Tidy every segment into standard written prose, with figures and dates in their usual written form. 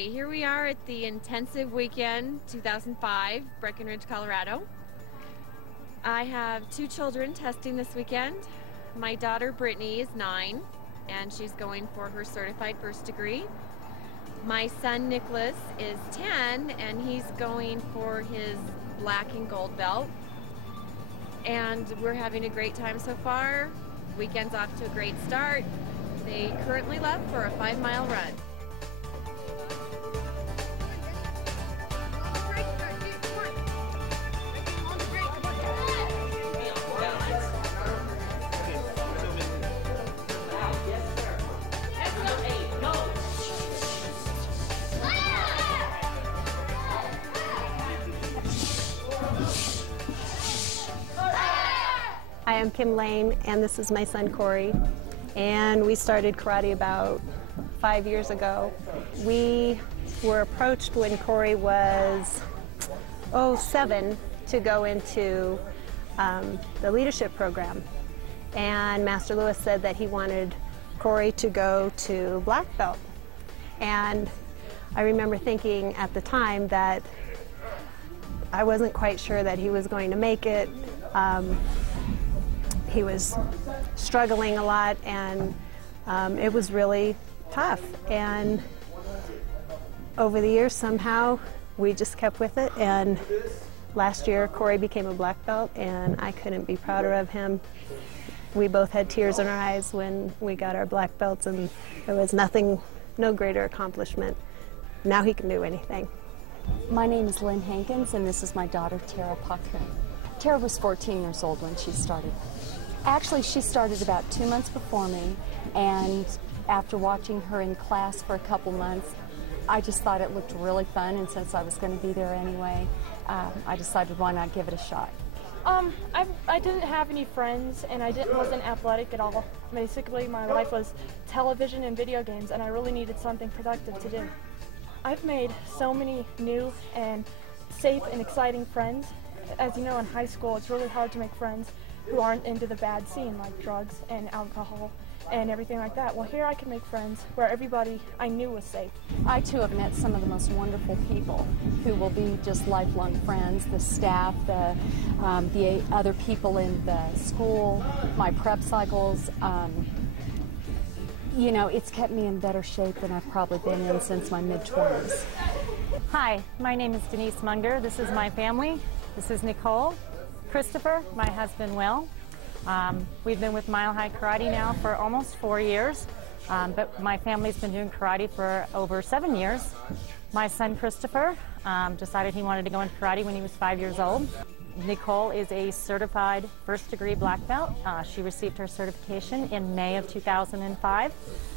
Hi, here we are at the Intensive Weekend 2005, Breckenridge, Colorado. I have 2 children testing this weekend. My daughter Brittany is 9 and she's going for her certified first degree. My son Nicholas is 10 and he's going for his black and gold belt. And we're having a great time so far. Weekend's off to a great start. They currently left for a 5-mile run. Hi, I'm Kim Lane, and this is my son Corey. And we started karate about 5 years ago. We were approached when Corey was 7 to go into the leadership program. And Master Lewis said that he wanted Corey to go to black belt. And I remember thinking at the time that I wasn't quite sure that he was going to make it. He was struggling a lot, and it was really tough. And over the years, somehow, we just kept with it. And last year, Corey became a black belt, and I couldn't be prouder of him. We both had tears in our eyes when we got our black belts, and there was no greater accomplishment. Now he can do anything. My name is Lynn Hankins, and this is my daughter, Tara Puckman. Tara was 14 years old when she started. Actually, she started about 2 months before me, and after watching her in class for a couple months, I just thought it looked really fun, and since I was going to be there anyway, I decided why not give it a shot. I didn't have any friends, and wasn't athletic at all. Basically, my life was television and video games, and I really needed something productive to do. I've made so many new and safe and exciting friends. As you know, in high school, it's really hard to make friends who aren't into the bad scene, like drugs and alcohol and everything like that. Well, here I can make friends where everybody I knew was safe. I, too, have met some of the most wonderful people who will be just lifelong friends, the staff, the other people in the school, my prep cycles. You know, it's kept me in better shape than I've probably been in since my mid-20s. Hi, my name is Denise Munger. This is my family. This is Nicole, Christopher, my husband Will. We've been with Mile High Karate now for almost 4 years, but my family's been doing karate for over 7 years. My son Christopher decided he wanted to go into karate when he was 5 years old. Nicole is a certified first-degree black belt. She received her certification in May of 2005.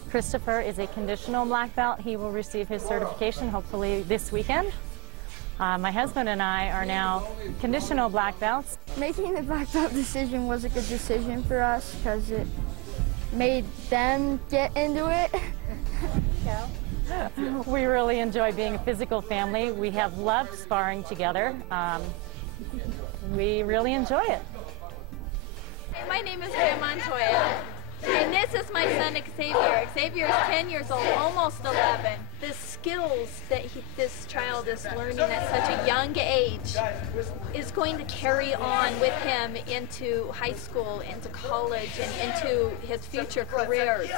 Christopher is a conditional black belt. He will receive his certification hopefully this weekend. My husband and I are now conditional black belts. Making the black belt decision was a good decision for us because it made them get into it. We really enjoy being a physical family. We have loved sparring together. We really enjoy it. Hey, my name is Ria Montoya, and this is my son Xavier. Xavier is 10 years old, almost 11. The skills that this child is learning at such a young age is going to carry on with him into high school, into college, and into his future careers.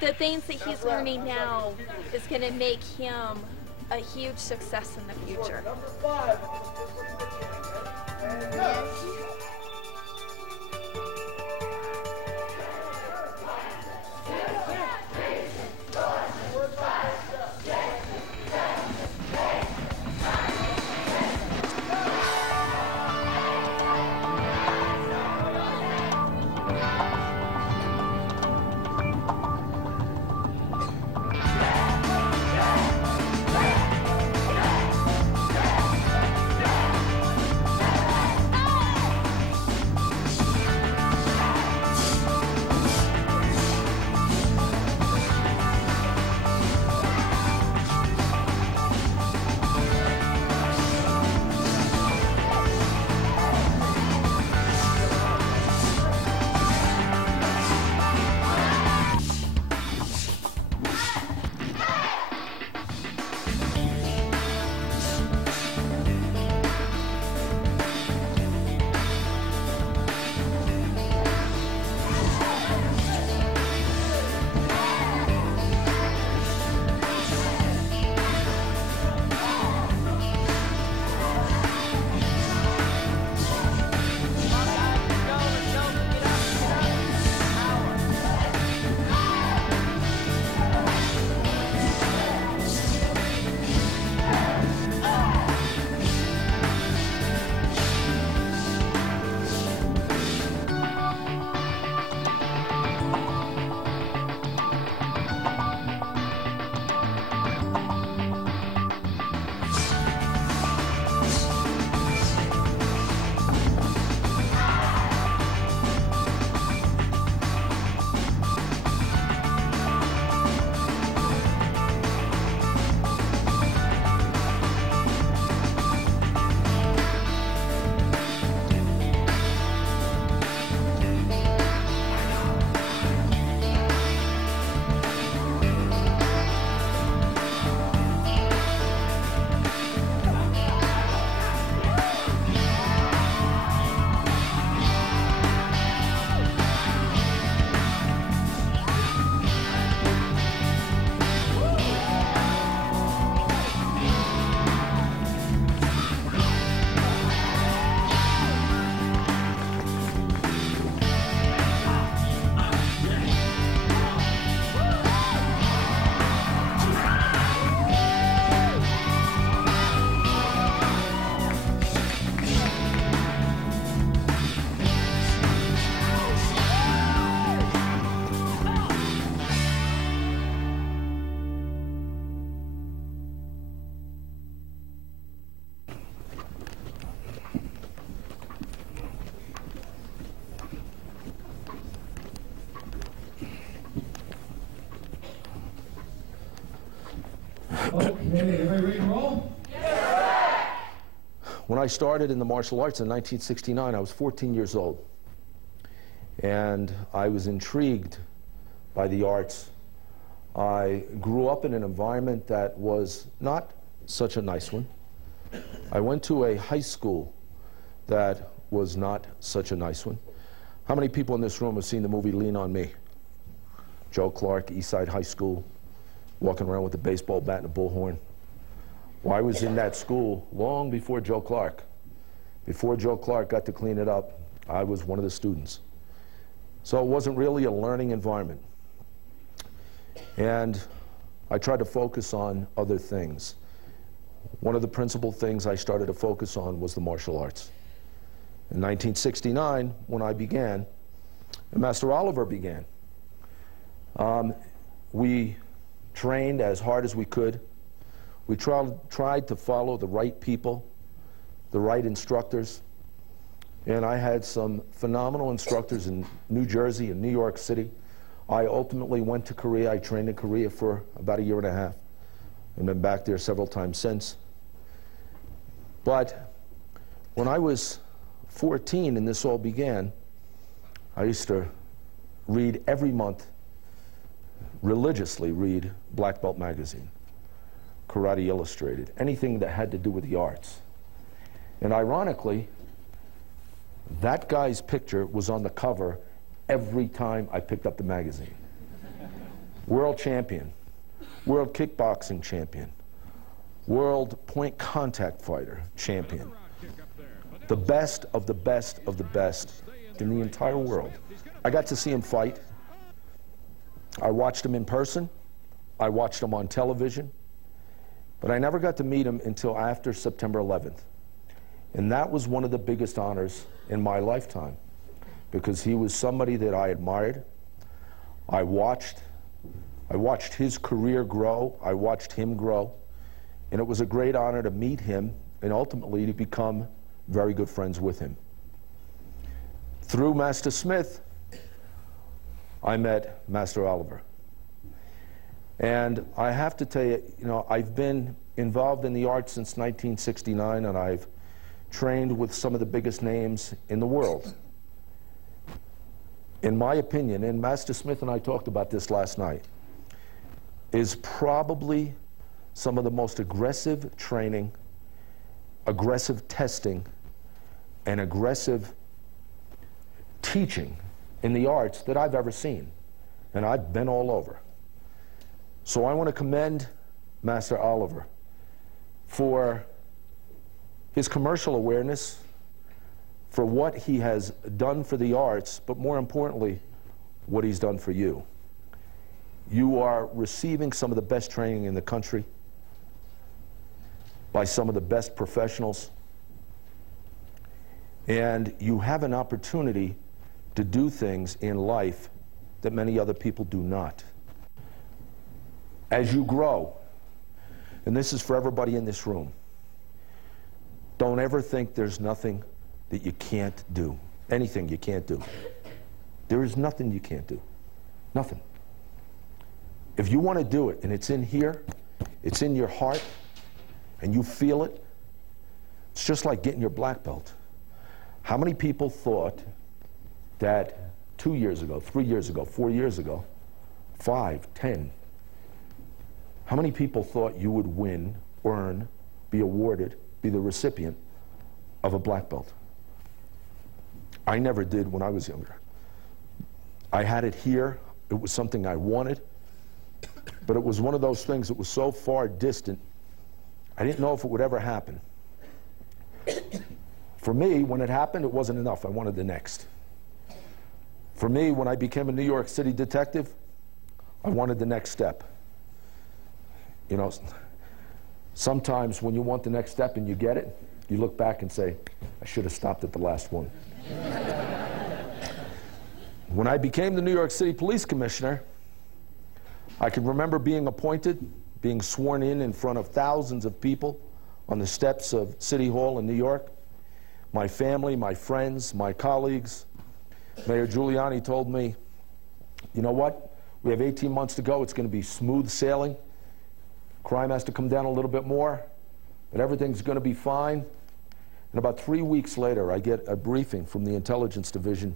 The things that he's learning now is going to make him a huge success in the future. Okay, everybody ready to roll? Yes! When I started in the martial arts in 1969, I was 14 years old. And I was intrigued by the arts. I grew up in an environment that was not such a nice one. I went to a high school that was not such a nice one. How many people in this room have seen the movie Lean on Me? Joe Clark, Eastside High School, walking around with a baseball bat and a bullhorn. Well, I was in that school long before Joe Clark. Before Joe Clark got to clean it up, I was one of the students. So it wasn't really a learning environment. And I tried to focus on other things. One of the principal things I started to focus on was the martial arts. In 1969, when I began, and Master Oliver began, we trained as hard as we could. We tried to follow the right people, the right instructors, and I had some phenomenal instructors in New Jersey and New York City. I ultimately went to Korea. I trained in Korea for about 1.5 years and been back there several times since. But when I was 14 and this all began, I used to read every month, religiously read Black Belt magazine, Karate Illustrated, anything that had to do with the arts. And ironically, that guy's picture was on the cover every time I picked up the magazine. World champion, world kickboxing champion, world point contact fighter champion, the best of the best of the best in the entire world. I got to see him fight. I watched him in person. I watched him on television. But I never got to meet him until after September 11th. And that was one of the biggest honors in my lifetime, because he was somebody that I admired. I watched his career grow. I watched him grow. And it was a great honor to meet him and ultimately to become very good friends with him. Through Master Smith, I met Master Oliver. And I have to tell you, I've been involved in the arts since 1969, and I've trained with some of the biggest names in the world. In my opinion, and Master Smith and I talked about this last night, is probably some of the most aggressive training, aggressive testing, and aggressive teaching in the arts that I've ever seen. And I've been all over. So I want to commend Master Oliver for his commercial awareness, for what he has done for the arts, but more importantly, what he's done for you. You are receiving some of the best training in the country by some of the best professionals, and you have an opportunity to do things in life that many other people do not. As you grow, and this is for everybody in this room, don't ever think there's nothing that you can't do. Anything you can't do. There is nothing you can't do. Nothing. If you want to do it, and it's in here, it's in your heart, and you feel it, it's just like getting your black belt. How many people thought that 2 years ago, 3 years ago, 4 years ago, 5, 10, how many people thought you would win, earn, be awarded, be the recipient of a black belt? I never did when I was younger. I had it here. It was something I wanted, but it was one of those things that was so far distant, I didn't know if it would ever happen. For me, when it happened, it wasn't enough. I wanted the next. For me, when I became a New York City detective, I wanted the next step. You know, sometimes when you want the next step and you get it, you look back and say, I should have stopped at the last one. When I became the New York City Police Commissioner, I can remember being appointed, being sworn in front of thousands of people on the steps of City Hall in New York. My family, my friends, my colleagues. Mayor Giuliani told me, you know what? We have 18 months to go. It's going to be smooth sailing. Crime has to come down a little bit more, but everything's going to be fine. And about 3 weeks later, I get a briefing from the Intelligence Division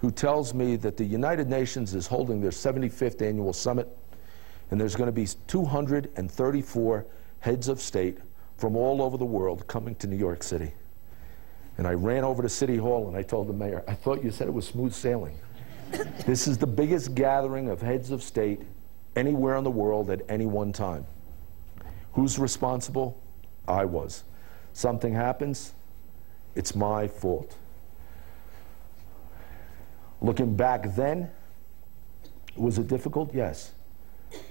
who tells me that the United Nations is holding their 75th annual summit, and there's going to be 234 heads of state from all over the world coming to New York City. And I ran over to City Hall and I told the mayor, I thought you said it was smooth sailing. This is the biggest gathering of heads of state anywhere in the world at any one time. Who's responsible? I was. Something happens, it's my fault. Looking back then, was it difficult? Yes.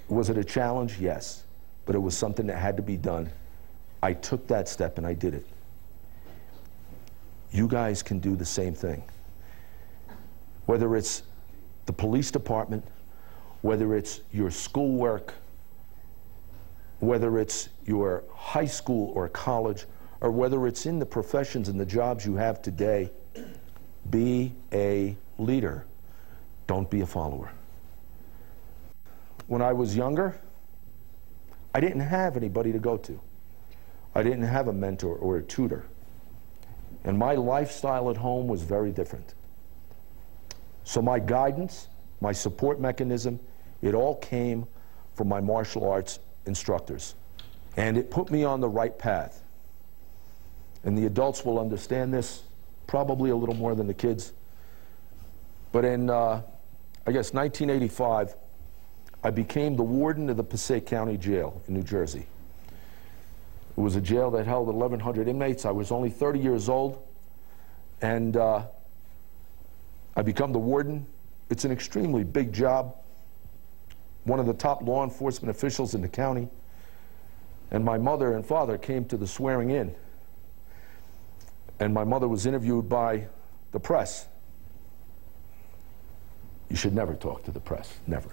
Was it a challenge? Yes. But it was something that had to be done. I took that step and I did it. You guys can do the same thing. Whether it's the police department, whether it's your schoolwork, whether it's your high school or college, or whether it's in the professions and the jobs you have today, be a leader. Don't be a follower. When I was younger, I didn't have anybody to go to. I didn't have a mentor or a tutor. And my lifestyle at home was very different. So my guidance, my support mechanism, it all came from my martial arts instructors. And it put me on the right path. And the adults will understand this, probably a little more than the kids. But in, I guess, 1985, I became the warden of the Passaic County Jail in New Jersey. It was a jail that held 1,100 inmates. I was only 30 years old, and I become the warden. It's an extremely big job. One of the top law enforcement officials in the county. And my mother and father came to the swearing in. And my mother was interviewed by the press. You should never talk to the press, never.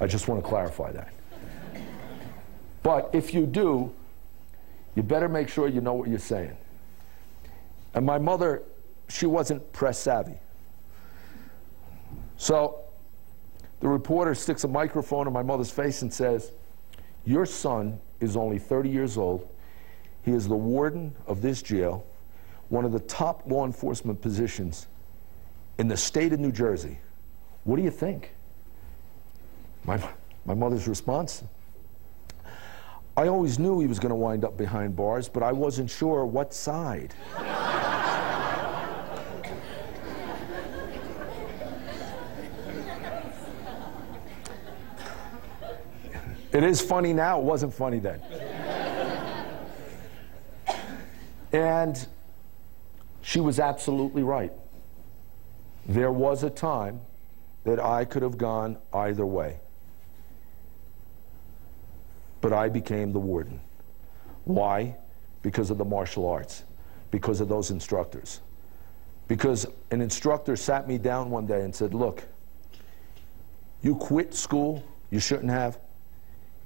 I just want to clarify that. But if you do, you better make sure you know what you're saying. And my mother, she wasn't press savvy. So the reporter sticks a microphone in my mother's face and says, your son is only 30 years old. He is the warden of this jail, one of the top law enforcement positions in the state of New Jersey. What do you think? My mother's response? I always knew he was going to wind up behind bars, but I wasn't sure what side. It is funny now, it wasn't funny then. And she was absolutely right. There was a time that I could have gone either way. But I became the warden. Why? Because of the martial arts, because of those instructors. Because an instructor sat me down one day and said, look, you quit school, you shouldn't have.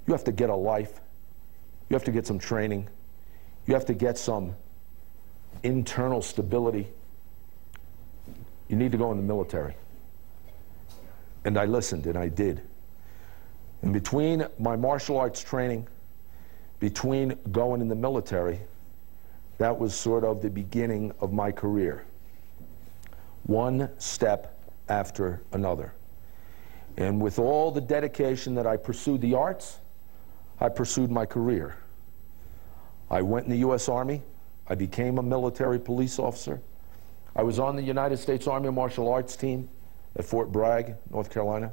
You have to get a life. You have to get some training. You have to get some internal stability. You need to go in the military. And I listened, and I did. And between my martial arts training, between going in the military, that was sort of the beginning of my career. One step after another. And with all the dedication that I pursued the arts, I pursued my career. I went in the U.S. Army. I became a military police officer. I was on the United States Army Martial Arts team at Fort Bragg, North Carolina.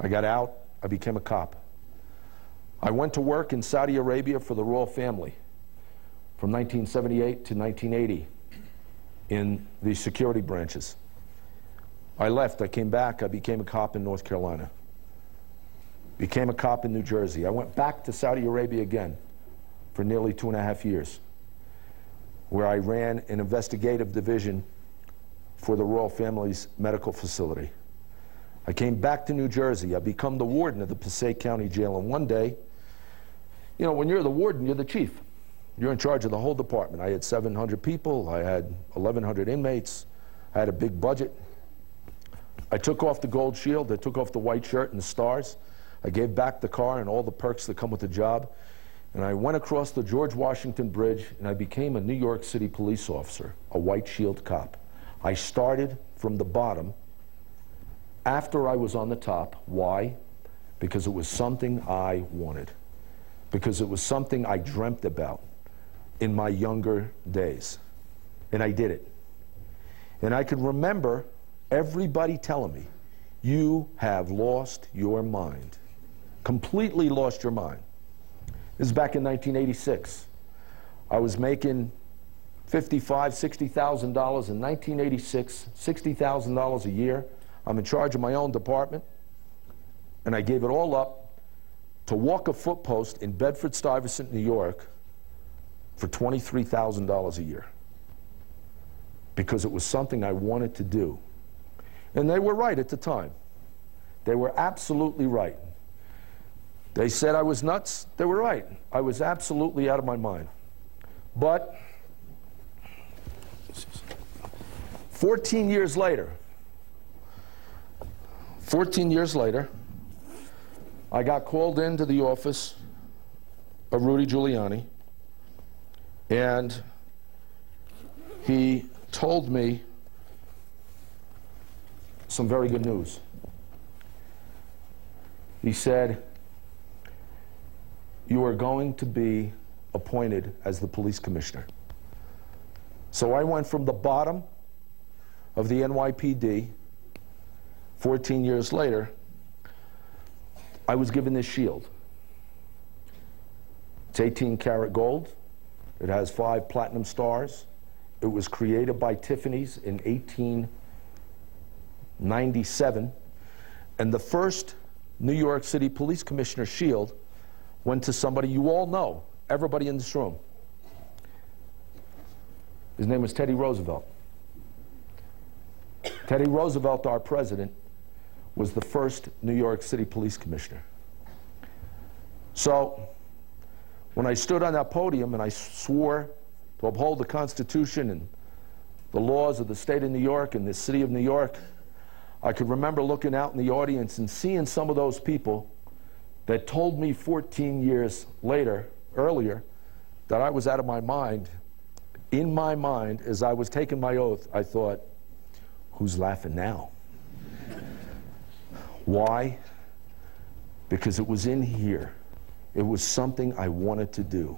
I got out. I became a cop. I went to work in Saudi Arabia for the royal family from 1978 to 1980 in the security branches. I left. I came back. I became a cop in North Carolina. Became a cop in New Jersey. I went back to Saudi Arabia again for nearly 2.5 years, where I ran an investigative division for the royal family's medical facility. I came back to New Jersey. I become the warden of the Passaic County Jail. And one day, you know, when you're the warden, you're the chief. You're in charge of the whole department. I had 700 people. I had 1,100 inmates. I had a big budget. I took off the gold shield. I took off the white shirt and the stars. I gave back the car and all the perks that come with the job, and I went across the George Washington Bridge, and I became a New York City police officer, a white shield cop. I started from the bottom after I was on the top. Why? Because it was something I wanted. Because it was something I dreamt about in my younger days. And I did it. And I can remember everybody telling me, you have lost your mind. Completely lost your mind. This is back in 1986. I was making $55,000, $60,000 in 1986, $60,000 a year. I'm in charge of my own department, and I gave it all up to walk a footpost in Bedford-Stuyvesant, New York, for $23,000 a year, because it was something I wanted to do. And they were right at the time. They were absolutely right. They said I was nuts. They were right. I was absolutely out of my mind. But 14 years later, I got called into the office of Rudy Giuliani, and he told me some very good news. He said, you are going to be appointed as the police commissioner. So I went from the bottom of the NYPD. 14 years later, I was given this shield. It's 18-karat gold. It has 5 platinum stars. It was created by Tiffany's in 1897. And the first New York City Police Commissioner shield went to somebody you all know, everybody in this room. His name was Teddy Roosevelt. Teddy Roosevelt, our president, was the first New York City Police Commissioner. So when I stood on that podium and I swore to uphold the Constitution and the laws of the state of New York and the city of New York, I could remember looking out in the audience and seeing some of those people that told me 14 years earlier, that I was out of my mind. In my mind, as I was taking my oath, I thought, who's laughing now? Why? Because it was in here. It was something I wanted to do.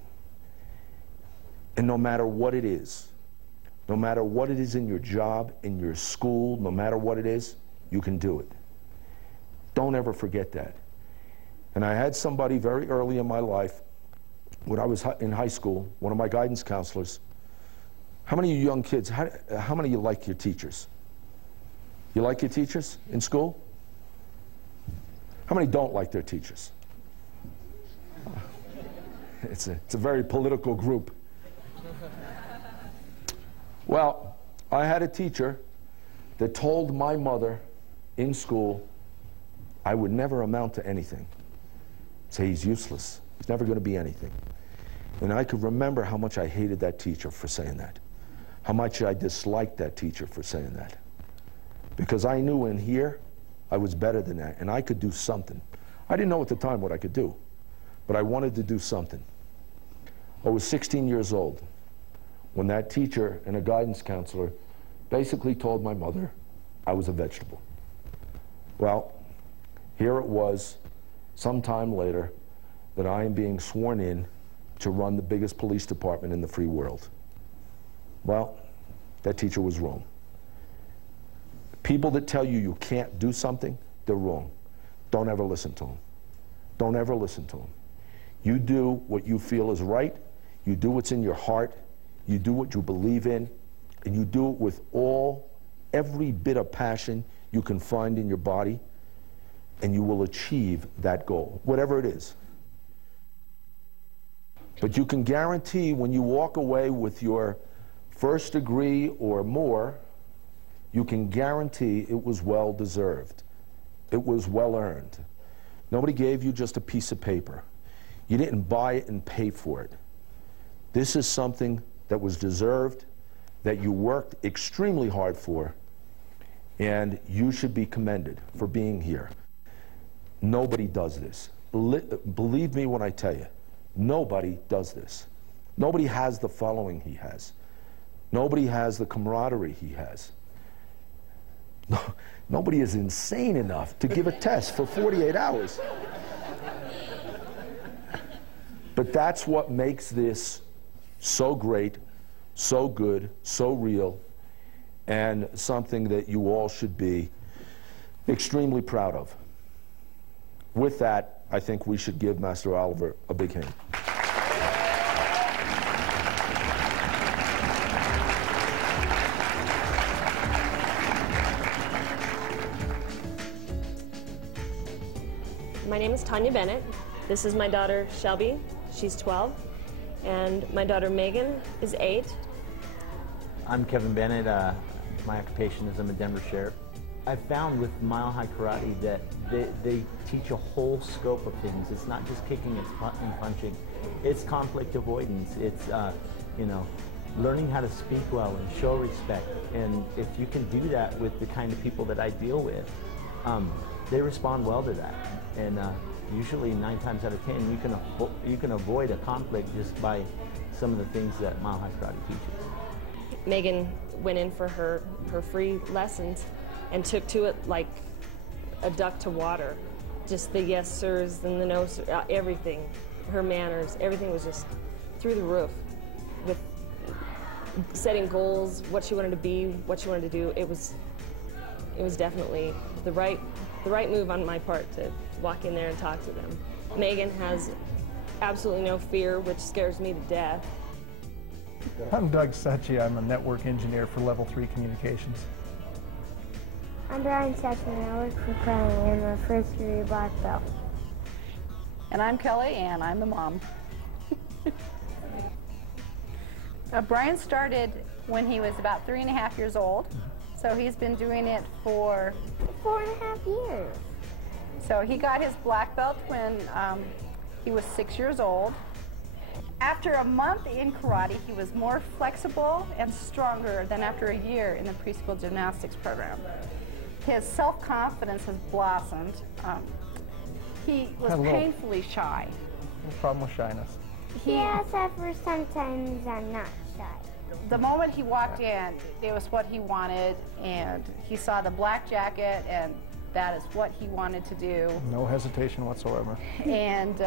And no matter what it is in your job, in your school, no matter what it is, you can do it. Don't ever forget that. And I had somebody very early in my life, when I was in high school, one of my guidance counselors. How many of you young kids, how many of you like your teachers? You like your teachers in school? How many don't like their teachers? It's a very political group. Well, I had a teacher that told my mother in school I would never amount to anything. Say he's useless. He's never going to be anything. And I could remember how much I hated that teacher for saying that. How much I disliked that teacher for saying that. Because I knew in here I was better than that, and I could do something. I didn't know at the time what I could do, but I wanted to do something. I was 16 years old when that teacher and a guidance counselor basically told my mother I was a vegetable. Well, here it was, sometime later, that I am being sworn in to run the biggest police department in the free world. Well, that teacher was wrong. People that tell you you can't do something, they're wrong. Don't ever listen to them. Don't ever listen to them. You do what you feel is right. You do what's in your heart. You do what you believe in. And you do it with every bit of passion you can find in your body. And you will achieve that goal, whatever it is. But you can guarantee when you walk away with your first degree or more, you can guarantee it was well deserved. It was well earned. Nobody gave you just a piece of paper. You didn't buy it and pay for it. This is something that was deserved, that you worked extremely hard for, and you should be commended for being here. Nobody does this. Believe me when I tell you, nobody does this. Nobody has the following he has. Nobody has the camaraderie he has. Nobody is insane enough to give a test for 48 hours. But that's what makes this so great, so good, so real, and something that you all should be extremely proud of. With that, I think we should give Master Oliver a big hand. My name is Tanya Bennett. This is my daughter Shelby. She's 12. And my daughter Megan is 8. I'm Kevin Bennett. My occupation is I'm a Denver sheriff. I found with Mile High Karate that they teach a whole scope of things. It's not just kicking and punching. It's conflict avoidance. It's you know, learning how to speak well and show respect. And if you can do that with the kind of people that I deal with, they respond well to that. And usually 9 times out of 10, you can avoid a conflict just by some of the things that Mile High Karate teaches. Megan went in for her free lessons and took to it like a duck to water. Just the yes sirs and the no sir, everything, her manners, everything was just through the roof. With setting goals, what she wanted to be, what she wanted to do, it was definitely the right move on my part to walk in there and talk to them. Megan has absolutely no fear, which scares me to death. I'm Doug Succi. I'm a network engineer for Level 3 Communications. I'm Brian Session, and I work for Crowley in my first degree black belt. And I'm Kelly, and I'm the mom. Brian started when he was about 3.5 years old, so he's been doing it for 4.5 years. So he got his black belt when he was 6 years old. After a month in karate, he was more flexible and stronger than after a year in the preschool gymnastics program. His self-confidence has blossomed. He was painfully shy. No problem with shyness. Yes, sometimes I'm not shy. The moment he walked in, it was what he wanted, and he saw the black jacket, and that is what he wanted to do. No hesitation whatsoever. And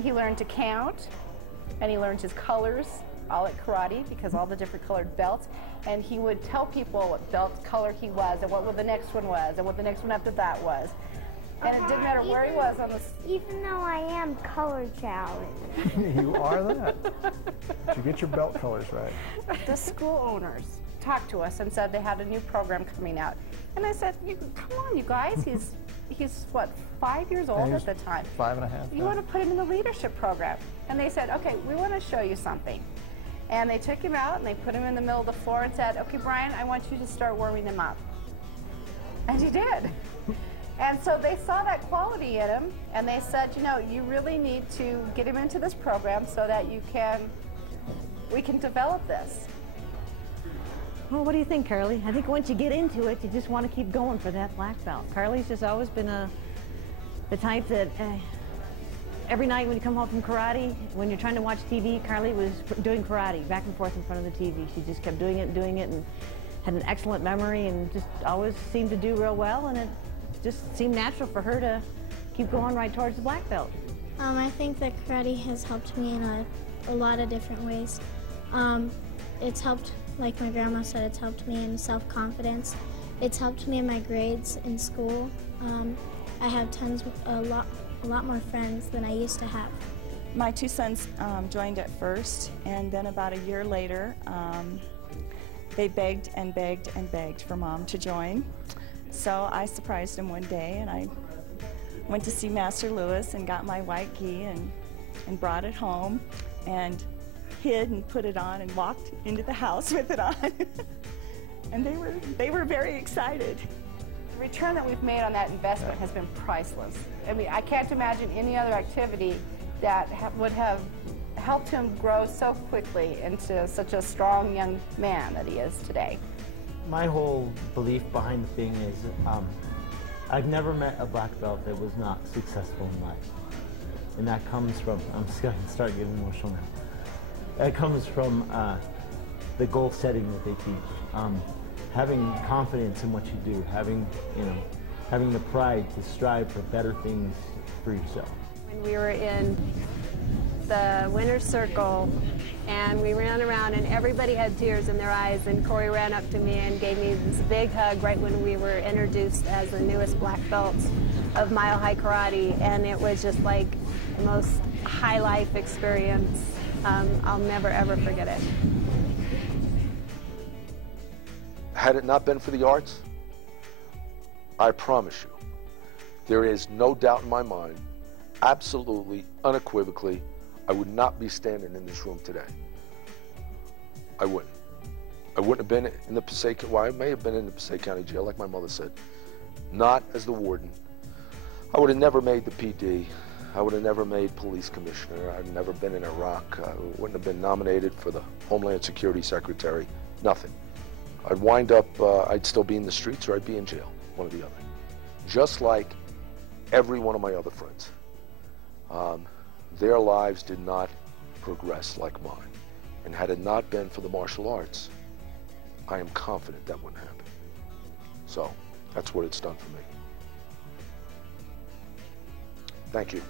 he learned to count, and he learned his colors, all at karate, because all the different colored belts. And he would tell people what belt color he was, and what the next one was, and what the next one after that was. And it didn't matter where he was on the... Even though I am color challenged. You are that. Did you get your belt colors right? The school owners talked to us and said they had a new program coming out. And I said, come on, you guys. He's what, 5 years old at the time? 5.5. You want to put him in the leadership program. And they said, okay, we want to show you something. And they took him out and they put him in the middle of the floor and said, okay, Brian, I want you to start warming them up. And he did. And so they saw that quality in him, and they said, you know, you really need to get him into this program so that we can develop this. Well, what do you think, Carly? I think once you get into it, you just want to keep going for that black belt. Carly's just always been the type that every night when you come home from karate, when you're trying to watch TV, Carly was doing karate back and forth in front of the TV. She just kept doing it, and had an excellent memory, and just always seemed to do real well, and it just seemed natural for her to keep going right towards the black belt. I think that karate has helped me in a lot of different ways. It's helped, like my grandma said, it's helped me in self-confidence. It's helped me in my grades in school. I have a lot more friends than I used to have. My 2 sons joined at first, and then about a year later, they begged and begged and begged for Mom to join. So I surprised him one day, and I went to see Master Lewis and got my white gi and brought it home and hid and put it on and walked into the house with it on. And they were very excited. The return that we've made on that investment has been priceless. I mean, I can't imagine any other activity that would have helped him grow so quickly into such a strong young man that he is today. My whole belief behind the thing is I've never met a black belt that was not successful in life. And that comes from, I'm just going to start getting emotional now. That comes from the goal setting that they teach. Having confidence in what you do, having the pride to strive for better things for yourself. When we were in the winner's circle and we ran around and everybody had tears in their eyes, and Corey ran up to me and gave me this big hug right when we were introduced as the newest black belts of Mile High Karate, and it was just like the most high life experience. I'll never ever forget it. Had it not been for the arts, I promise you, there is no doubt in my mind, absolutely, unequivocally, I would not be standing in this room today. I wouldn't. I wouldn't have been in the Passaic, well, I may have been in the Passaic County Jail, like my mother said. Not as the warden. I would have never made the PD. I would have never made police commissioner. I'd never been in Iraq. I wouldn't have been nominated for the Homeland Security Secretary. Nothing. I'd wind up, I'd still be in the streets or I'd be in jail, one or the other. Just like every one of my other friends. Their lives did not progress like mine. And had it not been for the martial arts, I am confident that wouldn't happen. So, that's what it's done for me. Thank you.